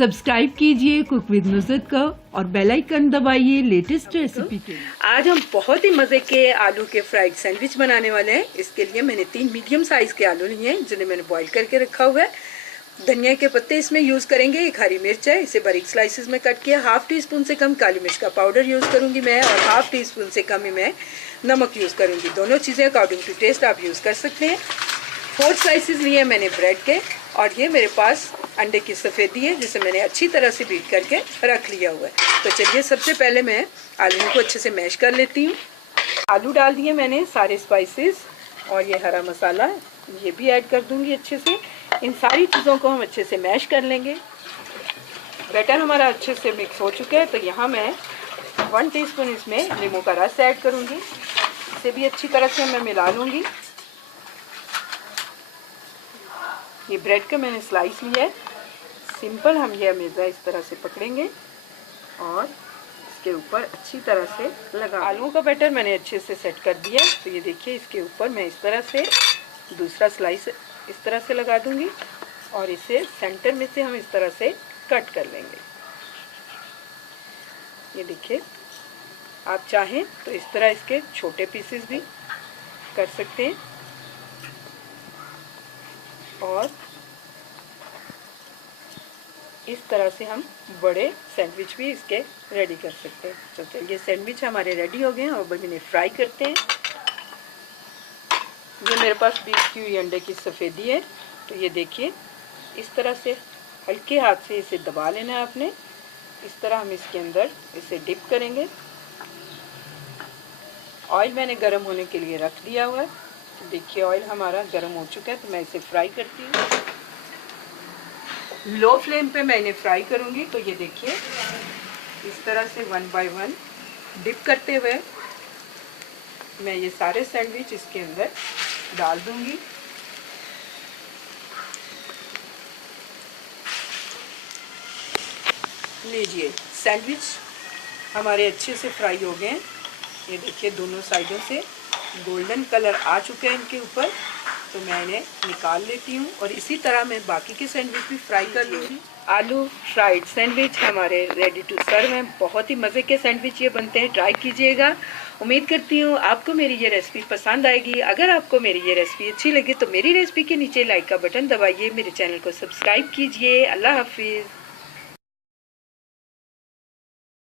Subscribe कीजिए cook with Nusrat को और बेल आइकन दबाइए लेटेस्ट रेसिपी के लिए। आज हम बहुत ही मज़े के आलू के फ्राइड सैंडविच बनाने वाले हैं। इसके लिए मैंने 3 मीडियम साइज़ के आलू लिए हैं जिन्हें मैंने बॉईल करके रखा हुआ है। धनिया के पत्ते इसमें यूज़ करेंगे। एक हरी मिर्च है, इसे बारीक स्लाइसिस में कट किया। हाफ टी स्पून से कम काली मिर्च का पाउडर यूज़ करूँगी मैं और हाफ टी स्पून से कम ही मैं नमक यूज़ करूँगी। दोनों चीज़ें अकॉर्डिंग टू टेस्ट आप यूज़ कर सकते हैं। 4 स्लाइसिस लिए मैंने ब्रेड के और ये मेरे पास अंडे की सफ़ेदी है जिसे मैंने अच्छी तरह से बीट करके रख लिया हुआ है। तो चलिए सबसे पहले मैं आलू को अच्छे से मैश कर लेती हूँ। आलू डाल दिए मैंने, सारे स्पाइसेस और ये हरा मसाला ये भी ऐड कर दूँगी अच्छे से। इन सारी चीज़ों को हम अच्छे से मैश कर लेंगे। बैटर हमारा अच्छे से मिक्स हो चुका है तो यहाँ मैं 1 टीस्पून इसमें नींबू का रस ऐड करूँगी। इसे भी अच्छी तरह से मैं मिला लूँगी। ये ब्रेड का मैंने स्लाइस लिया है। सिंपल हम ये हमेशा इस तरह से पकड़ेंगे और इसके ऊपर अच्छी तरह से लगा। आलू का बैटर मैंने अच्छे से सेट कर दिया तो ये देखिए इसके ऊपर मैं इस तरह से दूसरा स्लाइस इस तरह से लगा दूंगी और इसे सेंटर में से हम इस तरह से कट कर लेंगे। ये देखिए, आप चाहें तो इस तरह इसके छोटे पीसेस भी कर सकते हैं और इस तरह से हम बड़े सैंडविच भी इसके रेडी कर सकते हैं। तो चलिए सैंडविच हमारे रेडी हो गए हैं और अब इन्हें फ्राई करते हैं। ये मेरे पास बीट की हुई अंडे की सफ़ेदी है तो ये देखिए इस तरह से हल्के हाथ से इसे दबा लेना है आपने। इस तरह हम इसके अंदर इसे डिप करेंगे। ऑयल मैंने गर्म होने के लिए रख दिया हुआ है। तो देखिए ऑयल हमारा गर्म हो चुका है तो मैं इसे फ्राई करती हूँ। लो फ्लेम पे मैं इन्हें फ्राई करूँगी। तो ये देखिए इस तरह से 1 बाय 1 डिप करते हुए मैं ये सारे सैंडविच इसके अंदर डाल दूँगी। लीजिए सैंडविच हमारे अच्छे से फ्राई हो गए हैं। ये देखिए दोनों साइडों से गोल्डन कलर आ चुके हैं इनके ऊपर। तो मैं इन्हें निकाल लेती हूँ और इसी तरह मैं बाकी के सैंडविच भी फ्राई कर लूँगी। आलू फ्राइड सैंडविच हमारे रेडी टू सर्व हैं। बहुत ही मज़े के सैंडविच ये बनते हैं, ट्राई कीजिएगा। उम्मीद करती हूँ आपको मेरी ये रेसिपी पसंद आएगी। अगर आपको मेरी ये रेसिपी अच्छी लगी तो मेरी रेसिपी के नीचे लाइक का बटन दबाइए, मेरे चैनल को सब्सक्राइब कीजिए। अल्लाह हाफिज़।